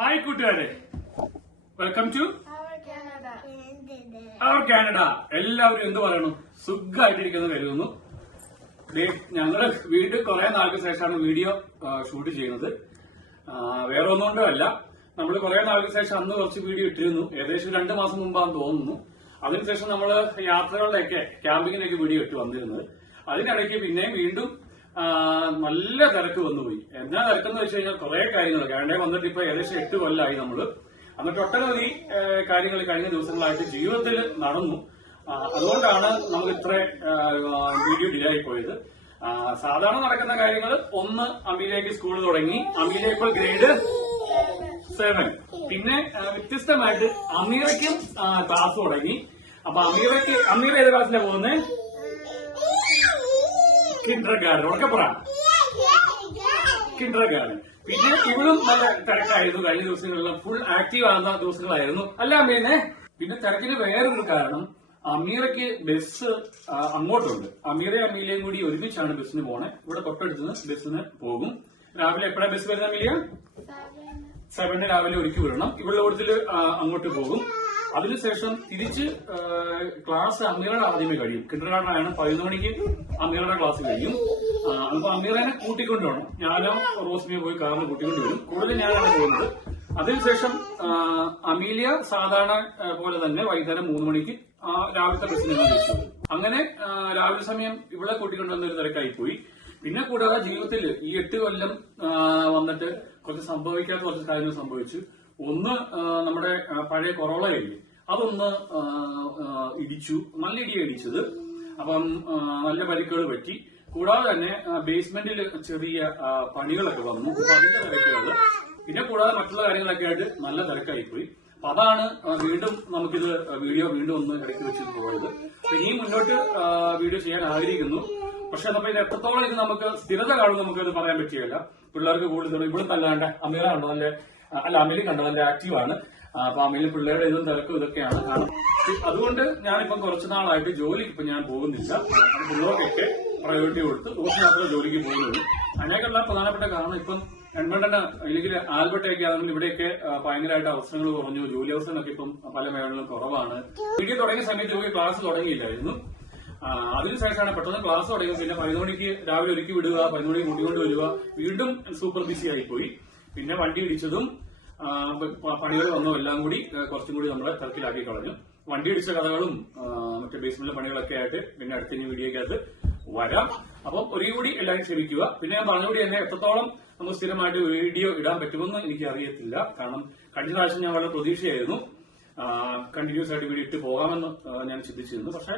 Hi കൂട്ടുകാരെ. Welcome to. Our Canada എല്ലാവരും എന്ത് പറയണു? സുഖമായിട്ടിരിക്കുന്നത് കരുതുന്നു. ഞങ്ങൾ വീണ്ടും കുറെ നാൾക്ക് ശേഷമാണ് വീഡിയോ ഷൂട്ട് ചെയ്യുന്നത്. വേറെ ഒന്നുകൊണ്ടും അല്ല. നമ്മൾ കുറെ നാൾക്ക് ശേഷം അന്ന് കുറച്ച് വീഡിയോ ഇട്ടിരുന്നു. ഏകദേശം രണ്ട് മാസം മുമ്പാന്ന് തോന്നുന്നു. അതിനുശേഷം നമ്മൾ യാത്രകളുടെയൊക്കെ ക്യാമ്പിങ്ങിനൊക്കെ വീഡിയോ ഇട്ട് വന്നിരുന്നത്. അതിനിടയ്ക്ക് പിന്നെയും വീണ്ടും നല്ല തിരക്ക് വന്നുപോയി. എന്നാ തിരക്കെന്ന് വെച്ച് കഴിഞ്ഞാൽ കുറെ കാര്യങ്ങൾ. കാരണം വന്നിട്ട് ഇപ്പൊ ഏകദേശം എട്ട് കൊല്ലമായി നമ്മൾ. എന്നിട്ട് ഒട്ടനവധി കാര്യങ്ങൾ കഴിഞ്ഞ ദിവസങ്ങളായിട്ട് ജീവിതത്തിൽ നടന്നു. അതുകൊണ്ടാണ് നമുക്ക് ഇത്ര വീഡിയോ ഡിലേ പോയത്. സാധാരണ നടക്കുന്ന കാര്യങ്ങൾ ഒന്ന് അമീലേക്ക് സ്കൂൾ തുടങ്ങി. അമീല ഇപ്പോൾ ഗ്രേഡ് സെവൻ പിന്നെ വ്യത്യസ്തമായിട്ട് അമീറയ്ക്കും ക്ലാസ് തുടങ്ങി. അപ്പൊ അമീറയ്ക്ക് അമീറ ഏത് ക്ലാസ്സിലാണ് പോകുന്നത് കിൻഡർ ഗാർഡൻ പറ. കിൻഡർ ഗാർഡൻ പിന്നെ ഇവളും നല്ല തിരക്കായിരുന്നു. കഴിഞ്ഞ ദിവസങ്ങളിലും ഫുൾ ആക്റ്റീവ് ആകുന്ന ദിവസങ്ങളായിരുന്നു. അല്ല അമ്മീനെ? പിന്നെ തിരക്കിന് വേറൊരു കാരണം അമീറയ്ക്ക് ബസ് അങ്ങോട്ടുണ്ട്. അമീറയും അമീലയും കൂടി ഒരുമിച്ചാണ് ബസ്സിന് പോണേ. ഇവിടെ തൊട്ടടുത്ത് ബസ്സിന് പോകും. രാവിലെ എപ്പോഴാണ് ബസ് വരുന്നത് അമീലിയ? സെവന് രാവിലെ ഒരുക്കി വിടണം. ഇവിടെ കൂടുതൽ അങ്ങോട്ട് പോകും. അതിനുശേഷം തിരിച്ച് ക്ലാസ് അമീറയുടെ ആദ്യമേ കഴിയും. ഗാർഡനാണ് പതിനൊന്ന് മണിക്ക് അമീറയുടെ ക്ലാസ് കഴിയും. അപ്പൊ അമീറനെ കൂട്ടിക്കൊണ്ട് വേണം ഞാനോ റോസ്മിയോ പോയി കാറിൽ കൂട്ടിക്കൊണ്ട് വരും കൂടുതൽ ഞാനാണ് പോകുന്നത്. അതിനുശേഷം അമീലിയ സാധാരണ പോലെ തന്നെ വൈകുന്നേരം മൂന്ന് മണിക്ക് രാവിലത്തെ ബസ്സിന് അങ്ങനെ രാവിലെ സമയം ഇവിടെ കൂട്ടിക്കൊണ്ടുവന്ന ഒരു തിരക്കായി പോയി. പിന്നെ കൂടാതെ ജീവിതത്തിൽ ഈ എട്ട് കൊല്ലം വന്നിട്ട് കുറച്ച് സംഭവിക്കാത്ത കുറച്ച് കാര്യങ്ങൾ സംഭവിച്ചു. ഒന്ന് നമ്മുടെ പഴയ കൊറോളയില്ലേ അതൊന്ന് ഇടിച്ചു നല്ല ഇടിയാണ് ഇടിച്ചത് അപ്പം നല്ല പരിക്കുകൾ പറ്റി. കൂടാതെ തന്നെ ബേസ്മെന്റിൽ ചെറിയ പണികളൊക്കെ വന്നു. അതിന്റെ തിരക്കുകൾ പിന്നെ കൂടാതെ മറ്റുള്ള കാര്യങ്ങളൊക്കെ ആയിട്ട് നല്ല തിരക്കായി പോയി അപ്പൊ അതാണ് വീണ്ടും നമുക്കിത് വീഡിയോ വീണ്ടും ഒന്ന് ഇടയ്ക്ക് വെച്ച് പോയത്. ഇനി മുന്നോട്ട് വീഡിയോ ചെയ്യാൻ ആഗ്രഹിക്കുന്നു. പക്ഷെ നമ്മൾ ഇത് എത്രത്തോളം ഇത് നമുക്ക് സ്ഥിരത കാണും നമുക്ക് ഇത് പറയാൻ പറ്റുകയില്ല. പിള്ളേർക്ക് കൂടുതൽ ഇവിടെ തല്ലാണ്ട് അമീറ അല്ലെ? അല്ല അമിലി കണ്ടു നല്ല ആക്റ്റീവ് ആണ്. അപ്പൊ അമിലി പിള്ളേരുടെ ഇതും തിരക്കും ഇതൊക്കെയാണ് കാരണം അതുകൊണ്ട് ഞാനിപ്പം കുറച്ചു നാളായിട്ട് ജോലിക്ക് ഇപ്പൊ ഞാൻ പോകുന്നില്ല. പിള്ളേർക്കൊക്കെ പ്രയോറിറ്റി കൊടുത്ത് കുറച്ച് മാത്രമേ ജോലിക്ക് പോകുന്നുള്ളൂ. അതിനേക്കുള്ള പ്രധാനപ്പെട്ട കാരണം ഇപ്പം എൺപണ്ടെണ്ണ അല്ലെങ്കിൽ ആൽബർട്ടൊക്കെ ആണെങ്കിൽ ഇവിടെയൊക്കെ ഭയങ്കരമായിട്ട് അവസരങ്ങൾ കുറഞ്ഞു. ജോലി അവസരങ്ങളൊക്കെ ഇപ്പം പല മേഖലകളിലും കുറവാണ്. വീഡിയോ തുടങ്ങിയ സമയത്ത് പോയി ക്ലാസ് തുടങ്ങിയില്ലായിരുന്നു. അതിനുശേഷമാണ് പെട്ടെന്ന് ക്ലാസ് തുടങ്ങിയത്. പിന്നെ പതിനൊന്ന് മണിക്ക് രാവിലെ ഒരുക്കി വിടുക പതിനൊന്ന് മണിക്ക് കൂട്ടിക്കൊണ്ട് വരിക. വീണ്ടും സൂപ്പർ ബിസി ആയിപ്പോയി. പിന്നെ വണ്ടി ഇടിച്ചതും പണികൾ വന്നതും എല്ലാം കൂടി കുറച്ചും കൂടി നമ്മളെ തിരക്കിലാക്കി കളഞ്ഞു. വണ്ടി ഇടിച്ച കഥകളും മറ്റേ ബേസ്മെന്റ് പണികളൊക്കെ ആയിട്ട് പിന്നെ അടുത്ത വീഡിയോക്കകത്ത് വരാം. അപ്പം ഒരേ കൂടി എല്ലാവരും ക്ഷമിക്കുക. പിന്നെ ഞാൻ പറഞ്ഞുകൂടി തന്നെ എത്രത്തോളം നമുക്ക് സ്ഥിരമായിട്ട് വീഡിയോ ഇടാൻ പറ്റുമെന്ന് എനിക്ക് അറിയത്തില്ല കാരണം കഴിഞ്ഞ പ്രാവശ്യം ഞാൻ വളരെ പ്രതീക്ഷയായിരുന്നു. കണ്ടിന്യൂസ് ആയിട്ട് വീഡിയോ ഇട്ട് പോകാമെന്ന് ഞാൻ ചിന്തിച്ചിരുന്നു. പക്ഷെ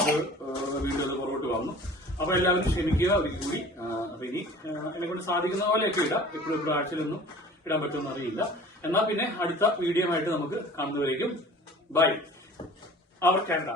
അത് വീഡിയോ അത് പുറകോട്ട് വന്നു. അപ്പൊ എല്ലാവരും ക്ഷമിക്കുക ഒരിക്കൽ കൂടി. അപ്പൊ ഇനി എന്നെ കൊണ്ട് സാധിക്കുന്ന പോലെയൊക്കെ ഇടാം. ഇപ്പോഴും ഇവിടെ ആഴ്ചയിലൊന്നും ഇടാൻ പറ്റുമെന്ന് അറിയില്ല. എന്നാൽ പിന്നെ അടുത്ത വീഡിയോ ആയിട്ട് നമുക്ക് കാണുന്നവരേക്കും ബൈ. Our Canada